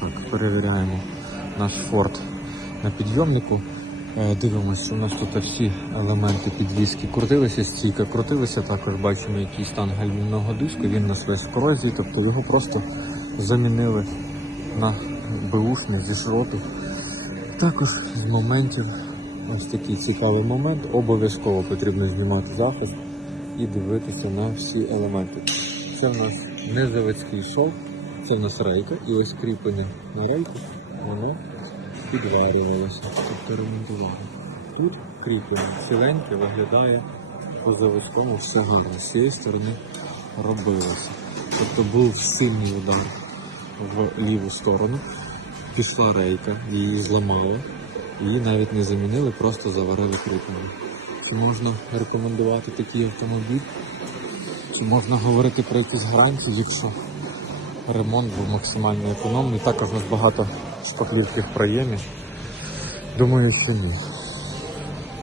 Так, перевіряємо наш форт на підйомнику. Е, Дивимося, що у нас тут всі елементи підвіски крутилися, стійка крутилася. Також бачимо, який стан гальмівного диску. Він у нас весь в корозії, тобто його просто замінили на беушний зі шроту. Також з моментів, ось такий цікавий момент, обов'язково потрібно знімати захист і дивитися на всі елементи. Це в нас не заводський шов, це в нас рейка, і ось кріплення на рейку, воно підварювалося, тобто ремонтували. Тут кріплення ціленьке виглядає по заводському все гарно. З цієї сторони робилося. Тобто був сильний удар в ліву сторону, пішла рейка, її зламали, її навіть не замінили, просто заварили кріплення. Чи можна рекомендувати такий автомобіль? Чи можна говорити про якісь гарантії, якщо ремонт був максимально економний? Також у нас багато шпаклівки в проємі. Думаю, що ні.